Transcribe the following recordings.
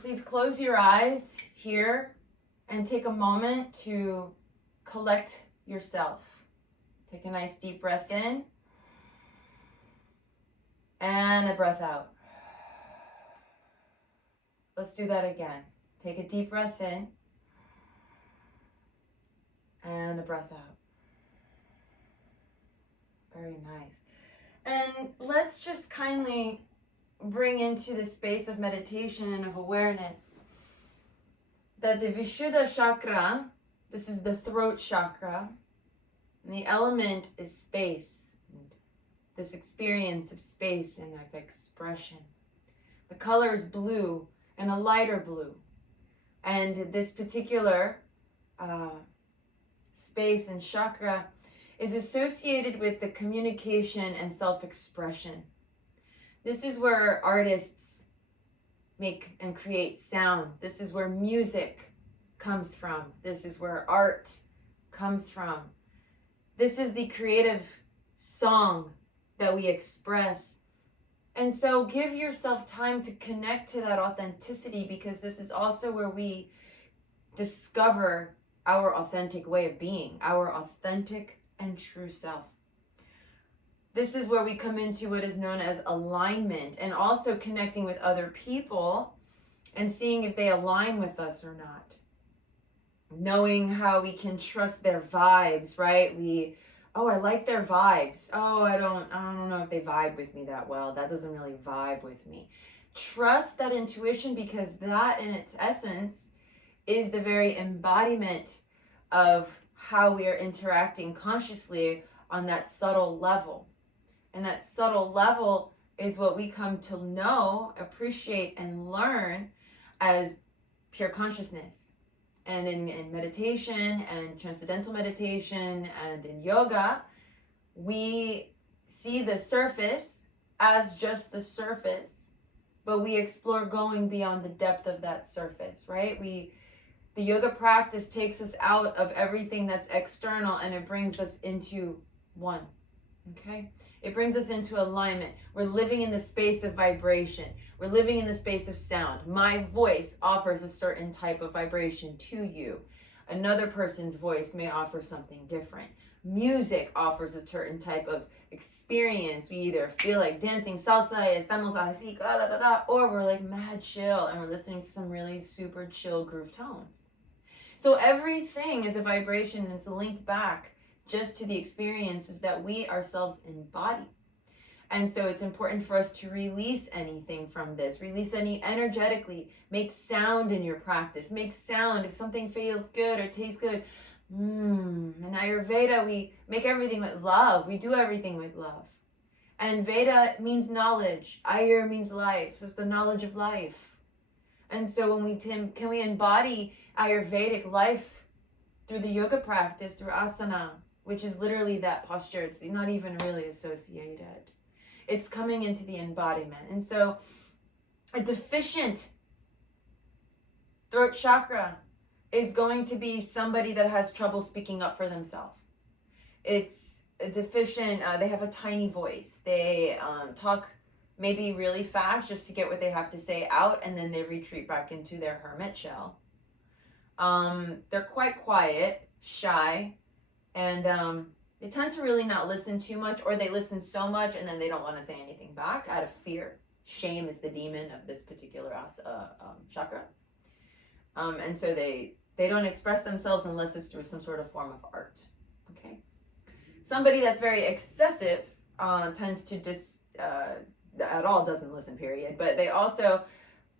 Please close your eyes here and take a moment to collect yourself. Take a nice deep breath in and a breath out. Let's do that again. Take a deep breath in and a breath out. Very nice. And let's just kindly bring into the space of meditation and of awareness that the Vishuddha Chakra, this is the throat chakra, and the element is space, and this experience of space and of expression. The color is blue and a lighter blue, and this particular space and chakra is associated with the communication and self-expression. This is where artists make and create sound. This is where music comes from. This is where art comes from. This is the creative song that we express. And so give yourself time to connect to that authenticity, because this is also where we discover our authentic way of being, our authentic and true self. This is where we come into what is known as alignment, and also connecting with other people and seeing if they align with us or not. Knowing how we can trust their vibes, right? I like their vibes. I don't know if they vibe with me that well. That doesn't really vibe with me. Trust that intuition, because that in its essence is the very embodiment of how we are interacting consciously on that subtle level. And that subtle level is what we come to know, appreciate, and learn as pure consciousness. And in meditation and transcendental meditation and in yoga, we see the surface as just the surface, but we explore going beyond the depth of that surface, right? The yoga practice takes us out of everything that's external and it brings us into one, okay? It brings us into alignment. We're living in the space of vibration. We're living in the space of sound. My voice offers a certain type of vibration to you. Another person's voice may offer something different. Music offers a certain type of experience. We either feel like dancing salsa, estamos así, or we're like mad chill and we're listening to some really super chill groove tones. So everything is a vibration, and it's linked back just to the experiences that we ourselves embody. And so it's important for us to release anything from this, release any energetically, make sound in your practice, make sound if something feels good or tastes good. In Ayurveda, we make everything with love. We do everything with love. And Veda means knowledge. Ayur means life. So it's the knowledge of life. And so when can we embody Ayurvedic life through the yoga practice, through asana, which is literally that posture. It's not even really associated. It's coming into the embodiment. And so a deficient throat chakra is going to be somebody that has trouble speaking up for themselves. It's a deficient, they have a tiny voice. They talk maybe really fast just to get what they have to say out, and then they retreat back into their hermit shell. They're quite quiet, shy, and they tend to really not listen too much, or they listen so much and then they don't want to say anything back out of fear. Shame is the demon of this particular chakra. And so they don't express themselves unless it's through some sort of form of art. Okay. Somebody that's very excessive tends to at all doesn't listen, period. But they also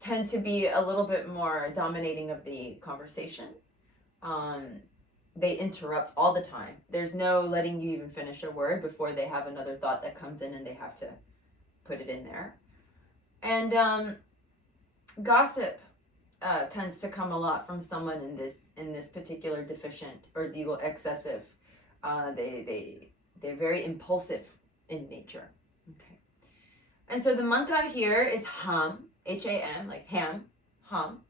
tend to be a little bit more dominating of the conversation. They interrupt all the time. There's no letting you even finish a word before they have another thought that comes in and they have to put it in there. And gossip tends to come a lot from someone in this particular deficient or excessive. They're very impulsive in nature. Okay. And so the mantra here is Ham, H-A-M, like ham, hum.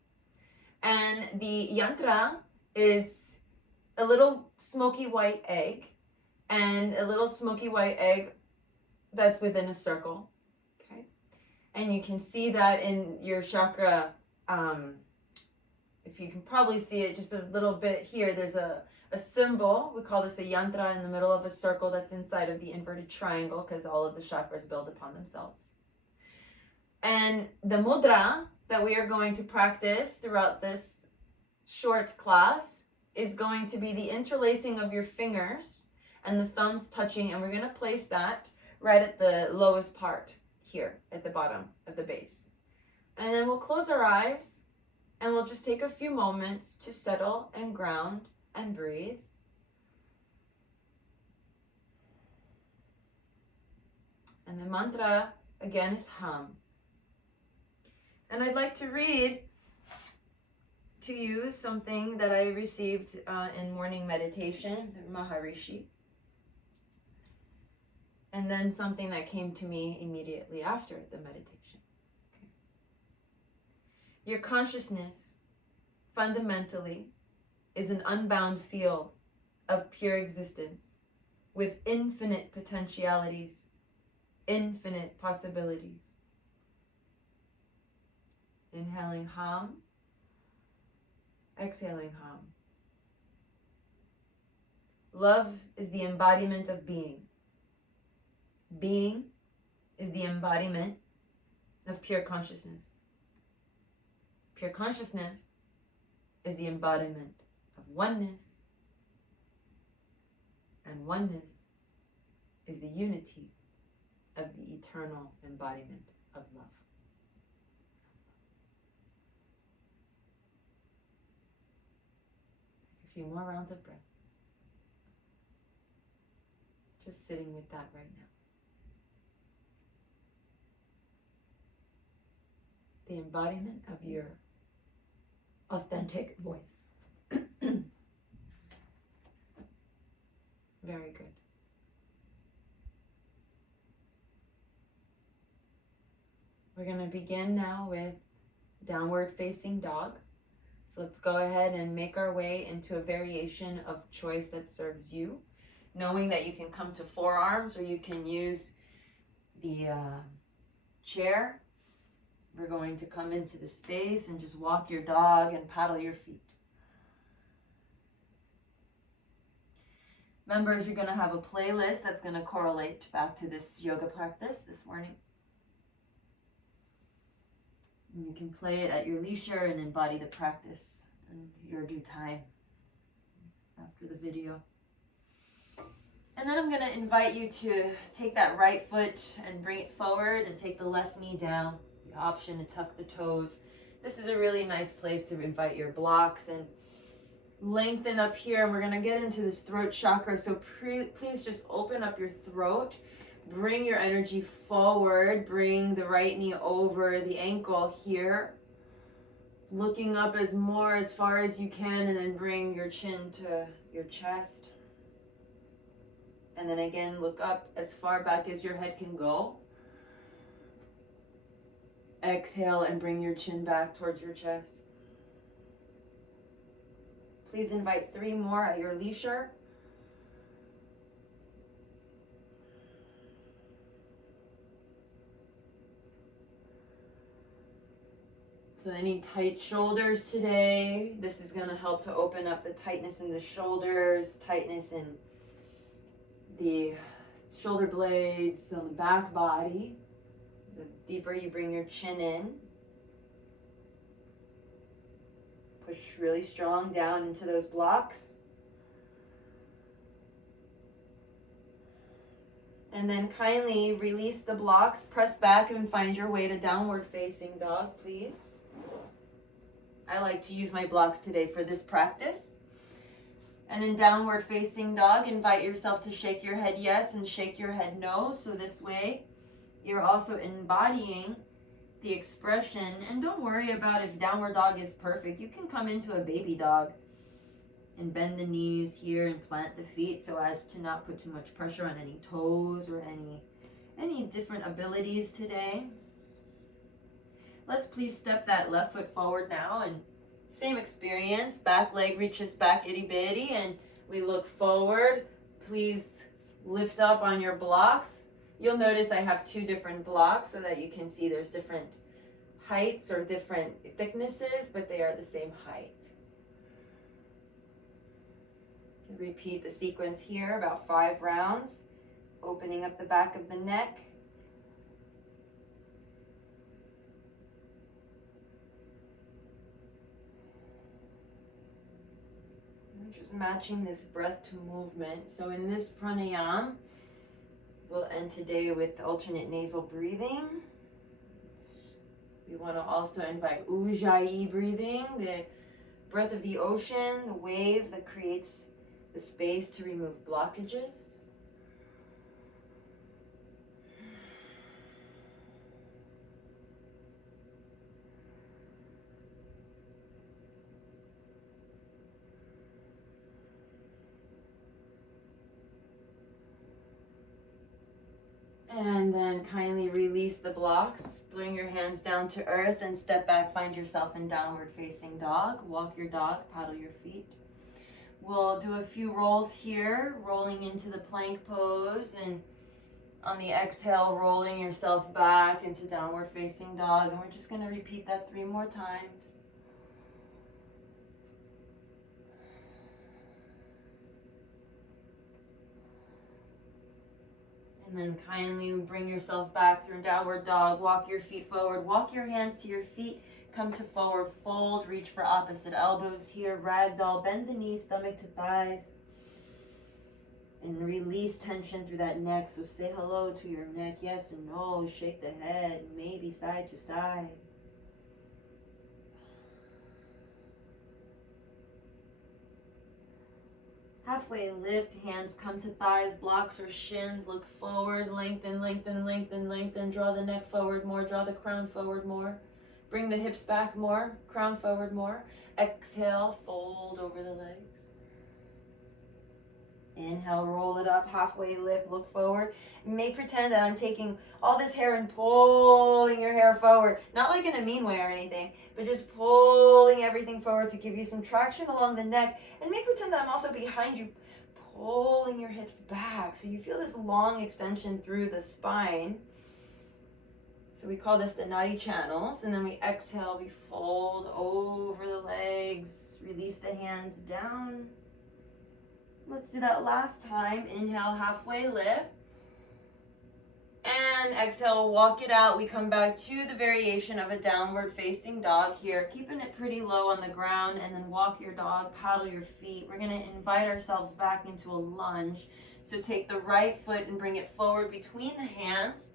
And the yantra is a little smoky white egg, and a little smoky white egg that's within a circle. Okay. And you can see that in your chakra if you can probably see it just a little bit here, there's a symbol. We call this a yantra in the middle of a circle that's inside of the inverted triangle because all of the chakras build upon themselves. And the mudra that we are going to practice throughout this short class is going to be the interlacing of your fingers and the thumbs touching, and we're going to place that right at the lowest part here at the bottom of the base. And then we'll close our eyes and we'll just take a few moments to settle and ground and breathe. And the mantra again is Hum. And I'd like to read to you something that I received in morning meditation, Maharishi. And then something that came to me immediately after the meditation. Okay. Your consciousness, fundamentally, is an unbound field of pure existence with infinite potentialities, infinite possibilities. Inhaling Hum, exhaling Hum. Love is the embodiment of being. Being is the embodiment of pure consciousness. Pure consciousness is the embodiment of oneness. And oneness is the unity of the eternal embodiment of love. A few more rounds of breath. Just sitting with that right now. The embodiment of your authentic voice. Very good. We're going to begin now with downward facing dog. So let's go ahead and make our way into a variation of choice that serves you, knowing that you can come to forearms or you can use the chair. We're going to come into the space and just walk your dog and paddle your feet. Members, you're going to have a playlist that's going to correlate back to this yoga practice this morning. And you can play it at your leisure and embody the practice in your due time after the video. And then I'm going to invite you to take that right foot and bring it forward and take the left knee down. The option to tuck the toes. This is a really nice place to invite your blocks and lengthen up here. And we're going to get into this throat chakra. So please just open up your throat. Bring your energy forward. Bring the right knee over the ankle here. Looking up as far as you can, and then bring your chin to your chest. And then again, look up as far back as your head can go. Exhale and bring your chin back towards your chest. Please invite 3 more at your leisure. So any tight shoulders today, this is going to help to open up the tightness in the shoulders, tightness in the shoulder blades on the back body. The deeper you bring your chin in, push really strong down into those blocks. And then kindly release the blocks, press back and find your way to downward facing dog, please. I like to use my blocks today for this practice. And in downward facing dog, invite yourself to shake your head yes and shake your head no. So this way, you're also embodying the expression. And don't worry about if downward dog is perfect. You can come into a baby dog and bend the knees here and plant the feet so as to not put too much pressure on any toes or any different abilities today. Let's please step that left foot forward now, and same experience. Back leg reaches back itty bitty and we look forward. Please lift up on your blocks. You'll notice I have 2 different blocks so that you can see there's different heights or different thicknesses, but they are the same height. Repeat the sequence here, about 5 rounds, opening up the back of the neck. Just matching this breath to movement. So in this pranayama, we'll end today with alternate nasal breathing. We want to also invite ujjayi breathing, the breath of the ocean, the wave that creates the space to remove blockages. And then kindly release the blocks. Bring your hands down to earth and step back. Find yourself in downward facing dog. Walk your dog, paddle your feet. We'll do a few rolls here, rolling into the plank pose, and on the exhale, rolling yourself back into downward facing dog. And we're just going to repeat that 3 more times. And then kindly bring yourself back through downward dog. Walk your feet forward. Walk your hands to your feet. Come to forward fold. Reach for opposite elbows here. Ragdoll. Bend the knees, stomach to thighs. And release tension through that neck. So say hello to your neck. Yes and no. Shake the head. Maybe side to side. Halfway lift, hands come to thighs, blocks or shins, look forward, lengthen, lengthen, lengthen, lengthen, draw the neck forward more, draw the crown forward more, bring the hips back more, crown forward more, exhale, fold over the legs. Inhale, roll it up, halfway lift, look forward. You may pretend that I'm taking all this hair and pulling your hair forward, not like in a mean way or anything, but just pulling everything forward to give you some traction along the neck. And may pretend that I'm also behind you, pulling your hips back. So you feel this long extension through the spine. So we call this the nadi channels. And then we exhale, we fold over the legs, release the hands down. Let's do that last time. Inhale, halfway lift. And exhale, walk it out. We come back to the variation of a downward facing dog here, keeping it pretty low on the ground, and then walk your dog, paddle your feet. We're going to invite ourselves back into a lunge. So take the right foot and bring it forward between the hands.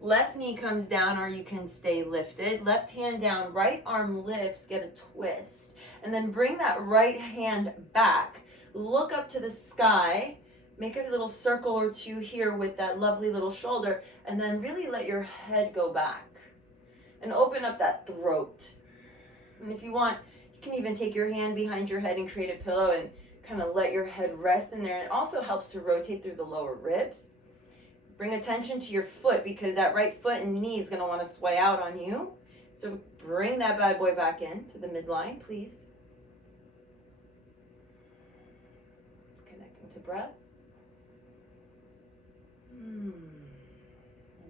Left knee comes down, or you can stay lifted. Left hand down, right arm lifts, get a twist. And then bring that right hand back. Look up to the sky, make a little circle or two here with that lovely little shoulder, and then really let your head go back and open up that throat. And if you want, you can even take your hand behind your head and create a pillow and kind of let your head rest in there. It also helps to rotate through the lower ribs. Bring attention to your foot, because that right foot and knee is going to want to sway out on you. So bring that bad boy back in to the midline, please. To breath.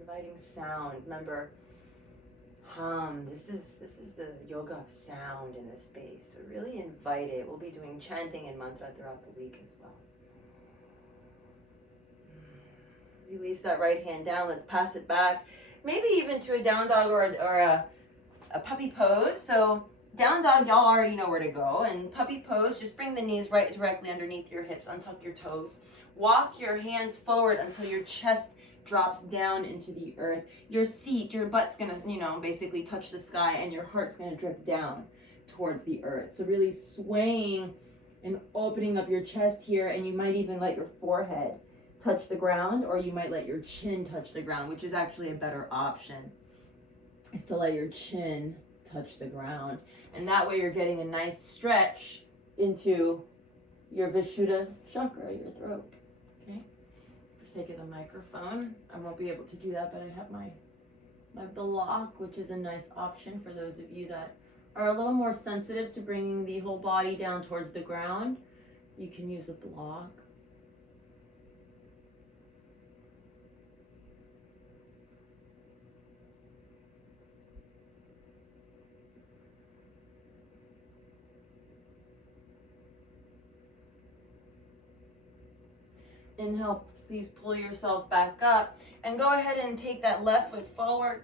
Inviting sound. Remember, hum. This is the yoga of sound in this space. So really invite it. We'll be doing chanting and mantra throughout the week as well. Release that right hand down. Let's pass it back. Maybe even to a down dog or a puppy pose. So down dog, y'all already know where to go. And puppy pose, just bring the knees right directly underneath your hips, untuck your toes. Walk your hands forward until your chest drops down into the earth. Your seat, your butt's gonna, basically touch the sky, and your heart's gonna drip down towards the earth. So really swaying and opening up your chest here, and you might even let your forehead touch the ground, or you might let your chin touch the ground, which is actually a better option, is to let your chin touch the ground. And that way you're getting a nice stretch into your Vishuddha Chakra, your throat. Okay? For sake of the microphone, I won't be able to do that, but I have my block, which is a nice option for those of you that are a little more sensitive to bringing the whole body down towards the ground. You can use a block. Inhale, please pull yourself back up. And go ahead and take that left foot forward.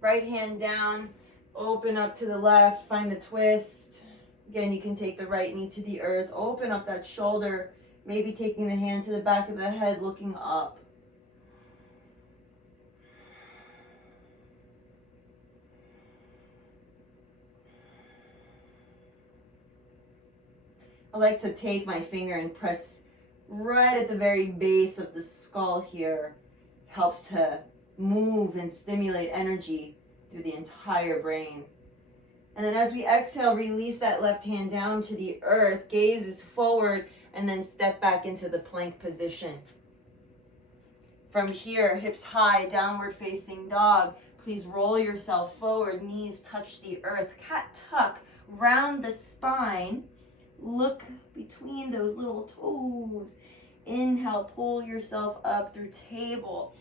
Right hand down. Open up to the left. Find a twist. Again, you can take the right knee to the earth. Open up that shoulder. Maybe taking the hand to the back of the head, looking up. I like to take my finger and press right at the very base of the skull here. Helps to move and stimulate energy through the entire brain. And then as we exhale, release that left hand down to the earth. Gaze is forward and then step back into the plank position. From here, hips high, downward facing dog. Please roll yourself forward, knees touch the earth. Cat tuck, round the spine. Look between those little toes. Inhale, pull yourself up through table.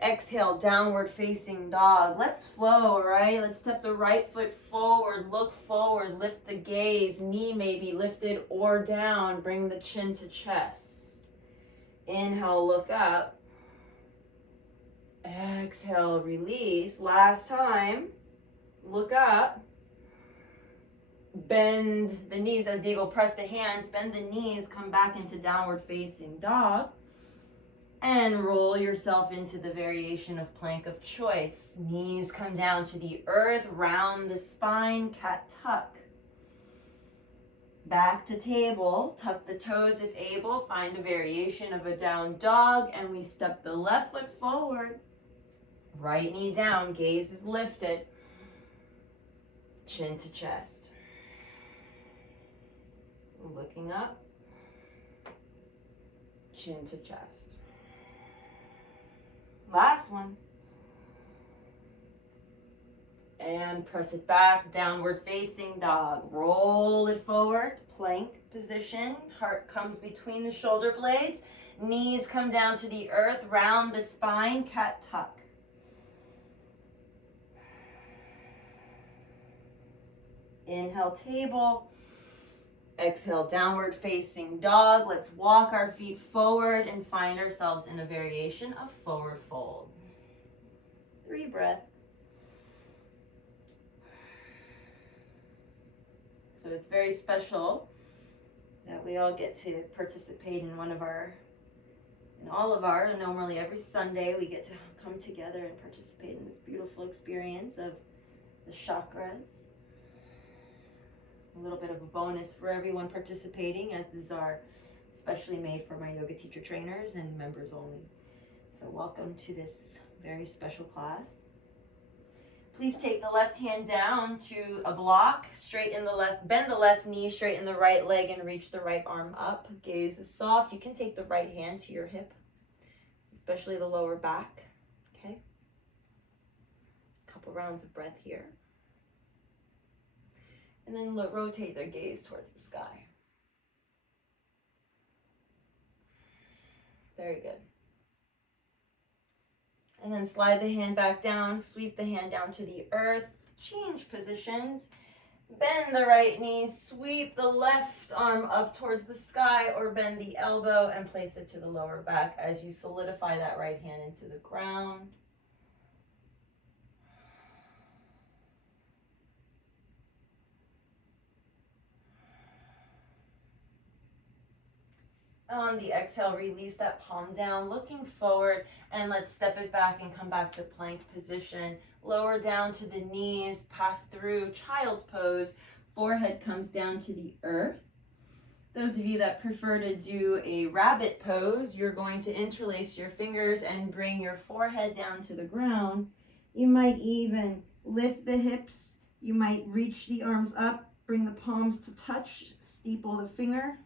Exhale, downward facing dog. Let's flow, all right? Let's step the right foot forward, look forward, lift the gaze. Knee may be lifted or down. Bring the chin to chest. Inhale, look up. Exhale, release. Last time, look up. Bend the knees as the eagle, press the hands, bend the knees, come back into downward facing dog, and roll yourself into the variation of plank of choice. Knees come down to the earth, round the spine, cat tuck. Back to table, tuck the toes if able, find a variation of a down dog, and we step the left foot forward, right knee down, gaze is lifted, chin to chest. Looking up, chin to chest. Last one. And press it back, downward facing dog. Roll it forward, plank position. Heart comes between the shoulder blades. Knees come down to the earth, round the spine, cat tuck. Inhale, table. Exhale, downward facing dog. Let's walk our feet forward and find ourselves in a variation of forward fold. 3 breaths. So it's very special that we all get to participate in all of our, normally every Sunday we get to come together and participate in this beautiful experience of the chakras. A little bit of a bonus for everyone participating, as these are specially made for my yoga teacher trainers and members only. So welcome to this very special class. Please take the left hand down to a block, straighten the left, bend the left knee, straighten the right leg, and reach the right arm up. Gaze is soft. You can take the right hand to your hip, especially the lower back. Okay. Couple rounds of breath here. And then rotate their gaze towards the sky. Very good. And then slide the hand back down, sweep the hand down to the earth, change positions, bend the right knee, sweep the left arm up towards the sky, or bend the elbow and place it to the lower back as you solidify that right hand into the ground. On the exhale, release that palm down, looking forward, and let's step it back and come back to plank position. Lower down to the knees, pass through child's pose, forehead comes down to the earth. Those of you that prefer to do a rabbit pose, you're going to interlace your fingers and bring your forehead down to the ground. You might even lift the hips. You might reach the arms up, bring the palms to touch, steeple the finger.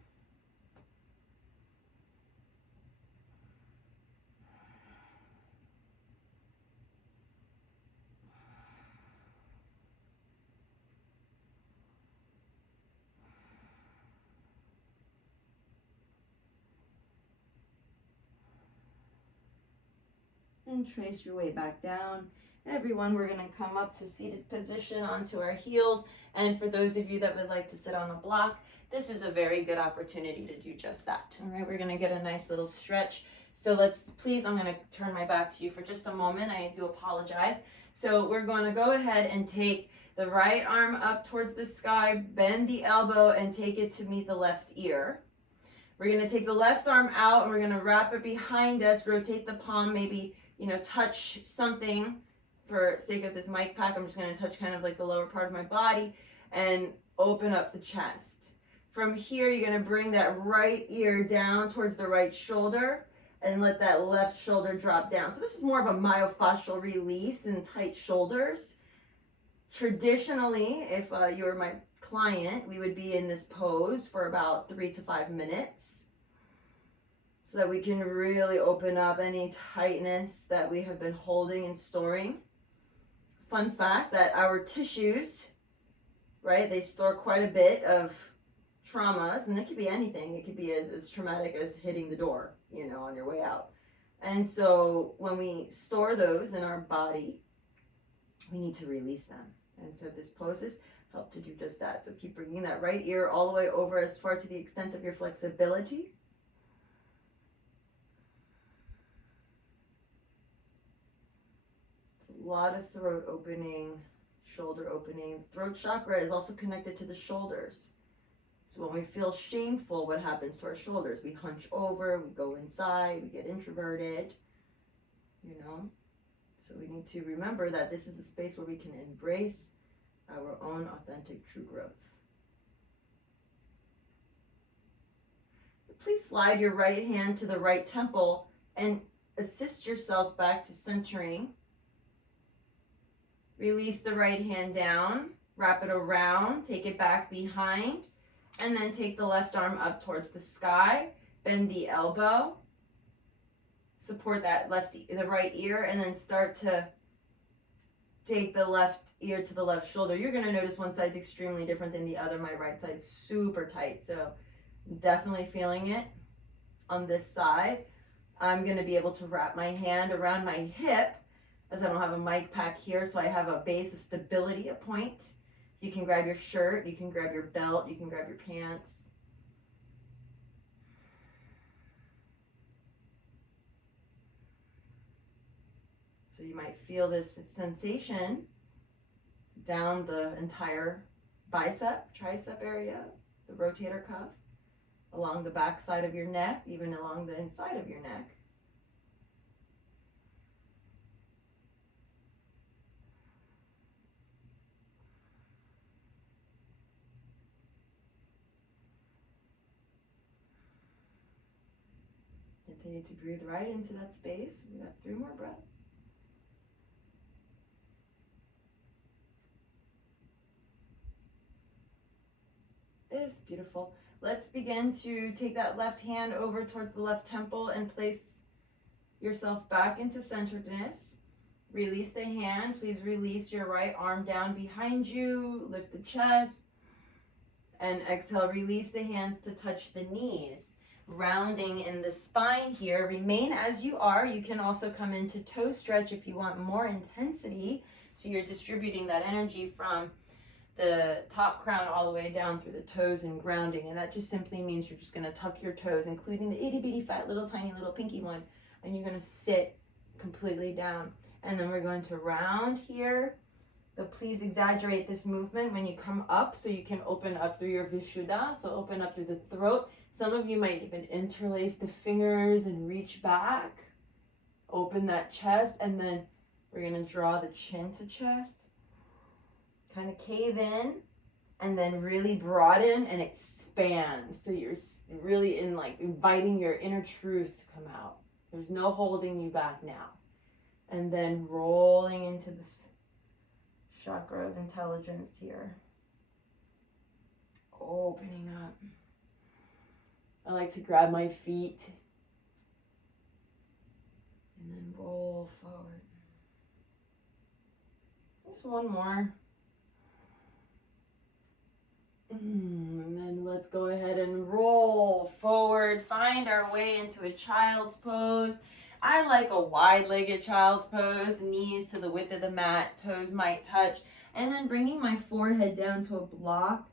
And trace your way back down. Everyone, we're going to come up to seated position onto our heels. And for those of you that would like to sit on a block, this is a very good opportunity to do just that. All right, we're going to get a nice little stretch. So please, I'm going to turn my back to you for just a moment. I do apologize. So we're going to go ahead and take the right arm up towards the sky, bend the elbow, and take it to meet the left ear. We're going to take the left arm out and we're going to wrap it behind us, rotate the palm, maybe, touch something. For sake of this mic pack, I'm just going to touch kind of like the lower part of my body and open up the chest. From here, you're going to bring that right ear down towards the right shoulder and let that left shoulder drop down. So this is more of a myofascial release and tight shoulders. Traditionally, if you're my client, we would be in this pose for about 3 to 5 minutes so that we can really open up any tightness that we have been holding and storing. Fun fact that our tissues, right, they store quite a bit of traumas, and it could be anything. It could be as traumatic as hitting the door, on your way out. And so when we store those in our body, we need to release them. And so this poses help to do just that. So keep bringing that right ear all the way over as far to the extent of your flexibility. A lot of throat opening, shoulder opening. Throat chakra is also connected to the shoulders. So when we feel shameful, what happens to our shoulders? We hunch over, we go inside, we get introverted, So we need to remember that this is a space where we can embrace our own authentic true growth. Please slide your right hand to the right temple and assist yourself back to centering. Release the right hand down, wrap it around, take it back behind, and then take the left arm up towards the sky, bend the elbow, support that the right ear, and then start to take the left ear to the left shoulder. You're going to notice one side's extremely different than the other. My right side's super tight, so definitely feeling it on this side. I'm going to be able to wrap my hand around my hip, as I don't have a mic pack here, so I have a base of stability, a point. You can grab your shirt, you can grab your belt, you can grab your pants. So you might feel this sensation down the entire bicep, tricep area, the rotator cuff, along the back side of your neck, even along the inside of your neck. Continue to breathe right into that space. We got 3 more breaths. It's beautiful. Let's begin to take that left hand over towards the left temple and place yourself back into centeredness. Release the hand. Please release your right arm down behind you. Lift the chest. And exhale, release the hands to touch the knees. Rounding in the spine here. Remain as you are. You can also come into toe stretch if you want more intensity. So you're distributing that energy from the top crown all the way down through the toes and grounding. And that just simply means you're just going to tuck your toes, including the itty bitty fat little tiny little pinky one. And you're going to sit completely down. And then we're going to round here. But please exaggerate this movement when you come up so you can open up through your Vishuddha. So open up through the throat. Some of you might even interlace the fingers and reach back. Open that chest, and then we're going to draw the chin to chest. Kind of cave in, and then really broaden and expand. So you're really inviting your inner truth to come out. There's no holding you back now. And then rolling into this chakra of intelligence here. Opening up. I like to grab my feet and then roll forward. Just one more. And then let's go ahead and roll forward. Find our way into a child's pose. I like a wide-legged child's pose, knees to the width of the mat, toes might touch, and then bringing my forehead down to a block.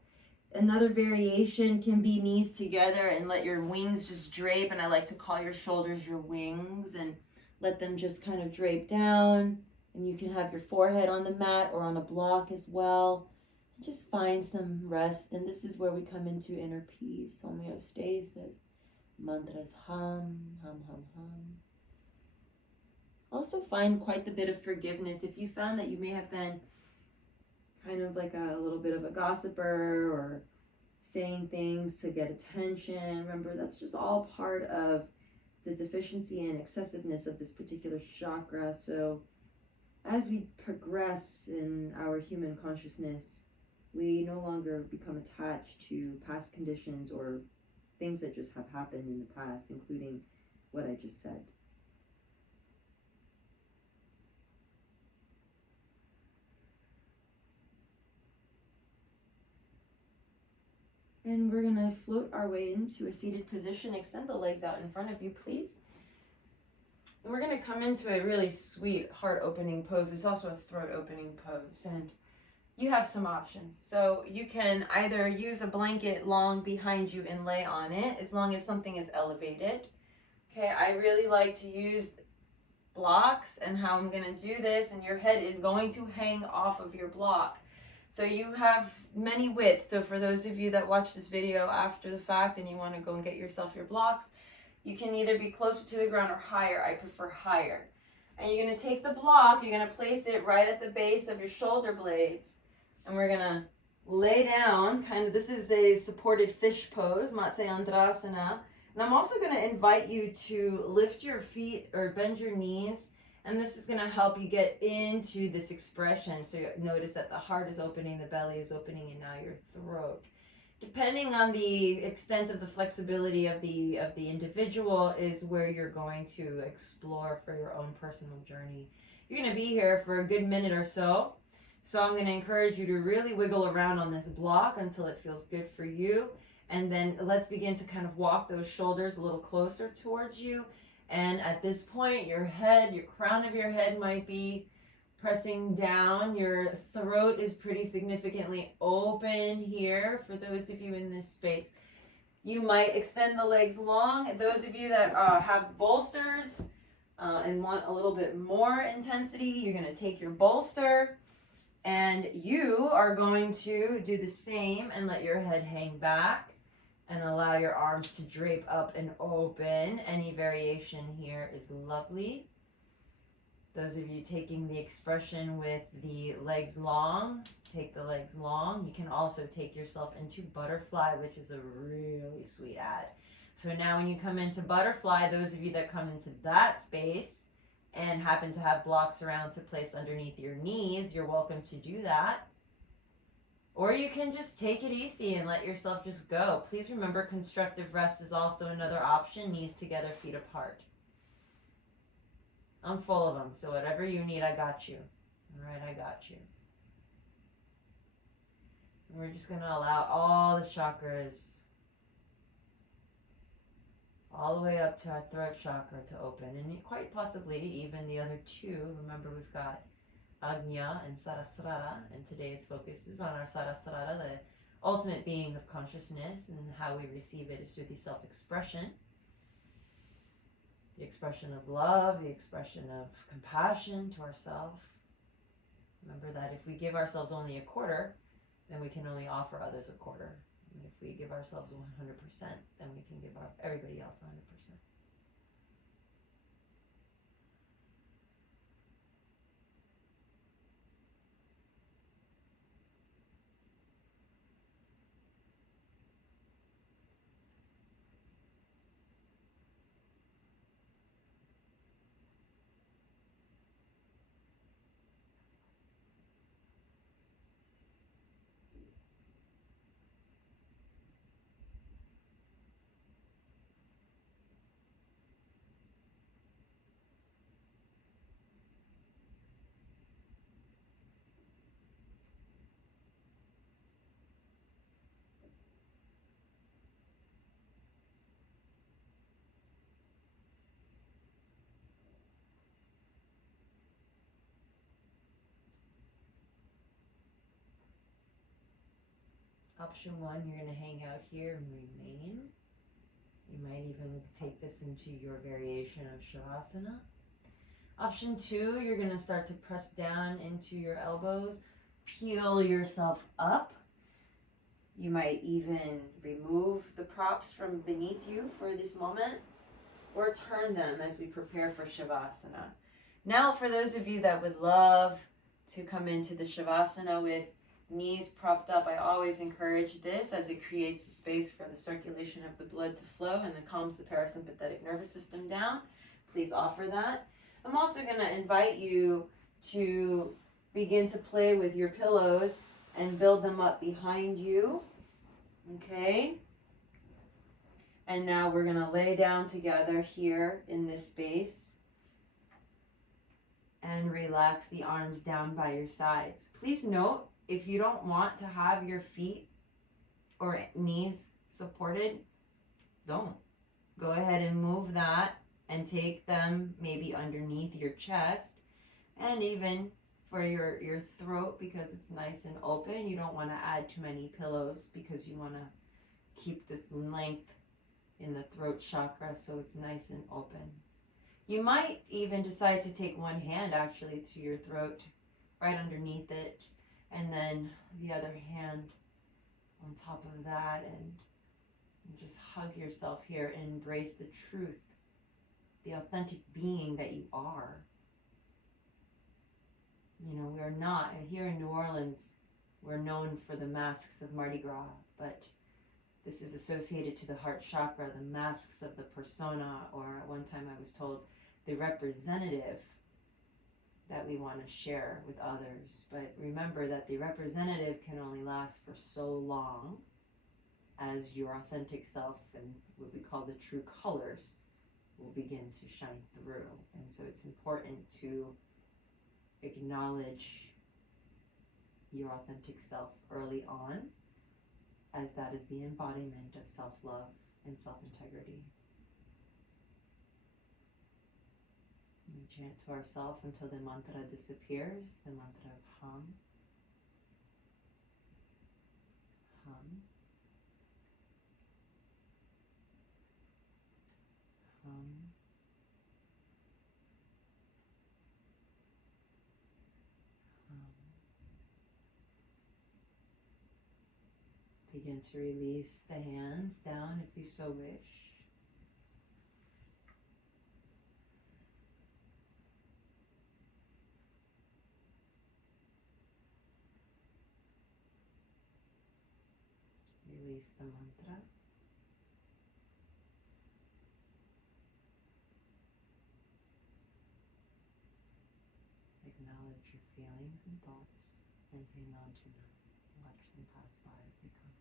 Another variation can be knees together and let your wings just drape, and I like to call your shoulders your wings, and let them just kind of drape down, and you can have your forehead on the mat or on a block as well. Just find some rest, and this is where we come into inner peace, homeostasis, mantras hum, hum, hum, hum. Also find quite a bit of forgiveness. If you found that you may have been kind of like a little bit of a gossiper or saying things to get attention, remember that's just all part of the deficiency and excessiveness of this particular chakra. So as we progress in our human consciousness, we no longer become attached to past conditions or things that just have happened in the past, including what I just said. And we're going to float our way into a seated position. Extend the legs out in front of you, please. And we're going to come into a really sweet heart-opening pose. It's also a throat-opening pose. And you have some options. So you can either use a blanket long behind you and lay on it, as long as something is elevated. Okay, I really like to use blocks, and how I'm going to do this, and your head is going to hang off of your block. So you have many widths. So for those of you that watch this video after the fact and you want to go and get yourself your blocks, you can either be closer to the ground or higher. I prefer higher. And you're going to take the block, you're going to place it right at the base of your shoulder blades, and we're going to lay down, kind of, this is a supported fish pose, Matsyendrasana. And I'm also going to invite you to lift your feet or bend your knees. And this is going to help you get into this expression. So you notice that the heart is opening, the belly is opening, and now your throat. Depending on the extent of the flexibility of the individual is where you're going to explore for your own personal journey. You're going to be here for a good minute or so. So I'm going to encourage you to really wiggle around on this block until it feels good for you. And then let's begin to kind of walk those shoulders a little closer towards you. And at this point, your head, your crown of your head might be pressing down. Your throat is pretty significantly open here for those of you in this space. You might extend the legs long. Those of you that have bolsters and want a little bit more intensity, you're going to take your bolster and you are going to do the same and let your head hang back. And allow your arms to drape up and open. Any variation here is lovely. Those of you taking the expression with the legs long, take the legs long. You can also take yourself into butterfly, which is a really sweet add. So now when you come into butterfly, those of you that come into that space and happen to have blocks around to place underneath your knees, you're welcome to do that. Or you can just take it easy and let yourself just go. Please remember, constructive rest is also another option. Knees together, feet apart. I'm full of them, so whatever you need, I got you. All right, I got you. And we're just going to allow all the chakras, all the way up to our throat chakra to open. And quite possibly even the other two. Remember, we've got Agnya and Sarasrara, and today's focus is on our Sarasrara, the ultimate being of consciousness, and how we receive it is through the self-expression. The expression of love, the expression of compassion to ourselves. Remember that if we give ourselves only a quarter, then we can only offer others a quarter. And if we give ourselves 100%, then we can give everybody else 100%. Option 1, you're going to hang out here and remain. You might even take this into your variation of Shavasana. Option 2, you're going to start to press down into your elbows, peel yourself up. You might even remove the props from beneath you for this moment, or turn them as we prepare for Shavasana. Now, for those of you that would love to come into the Shavasana with knees propped up, I always encourage this as it creates a space for the circulation of the blood to flow and it calms the parasympathetic nervous system down. Please offer that. I'm also going to invite you to begin to play with your pillows and build them up behind you. Okay? And now we're going to lay down together here in this space and relax the arms down by your sides. Please note, if you don't want to have your feet or knees supported, don't. Go ahead and move that and take them maybe underneath your chest, and even for your throat, because it's nice and open. You don't want to add too many pillows because you want to keep this length in the throat chakra so it's nice and open. You might even decide to take one hand actually to your throat, right underneath it, and then the other hand on top of that, and just hug yourself here and embrace the truth, the authentic being that you are. You know, we're not, here in New Orleans, we're known for the masks of Mardi Gras, but this is associated to the heart chakra, the masks of the persona, or at one time I was told, the representative that we want to share with others. But remember that the representative can only last for so long as your authentic self and what we call the true colors will begin to shine through. And so it's important to acknowledge your authentic self early on, as that is the embodiment of self-love and self-integrity. We chant to ourselves until the mantra disappears, the mantra of hum. Hum. Hum. Hum. Begin to release the hands down if you so wish. Release the mantra. Acknowledge your feelings and thoughts and hang on to them. Watch them pass by as they come.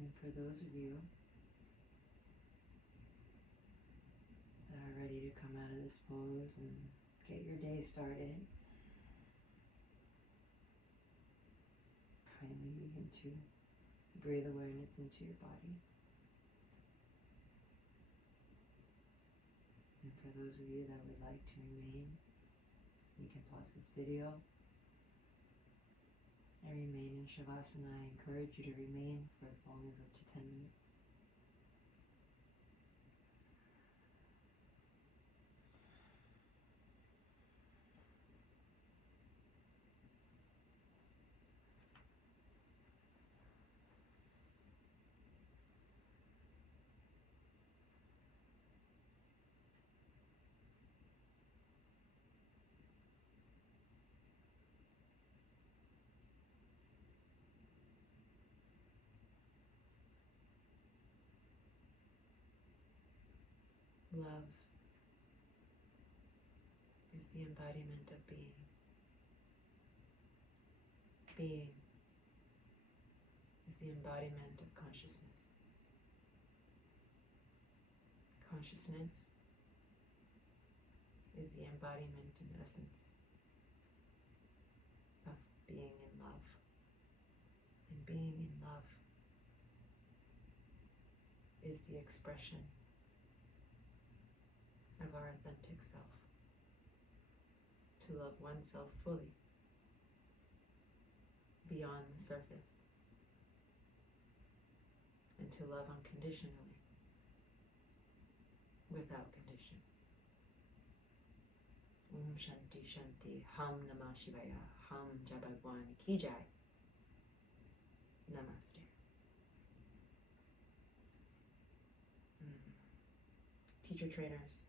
And for those of you that are ready to come out of this pose and get your day started, kindly begin to breathe awareness into your body. And for those of you that would like to remain, you can pause this video and remain in Shavasana. I encourage you to remain for as long as up to 10 minutes. Love is the embodiment of being. Being is the embodiment of consciousness. Consciousness is the embodiment in essence of being in love. And being in love is the expression of our authentic self. To love oneself fully, beyond the surface, and to love unconditionally, without condition. Om Shanti Shanti, Ham Namah Shivaya, Ham Jai Bhagwan Ki Jai. Namaste. Teacher trainers,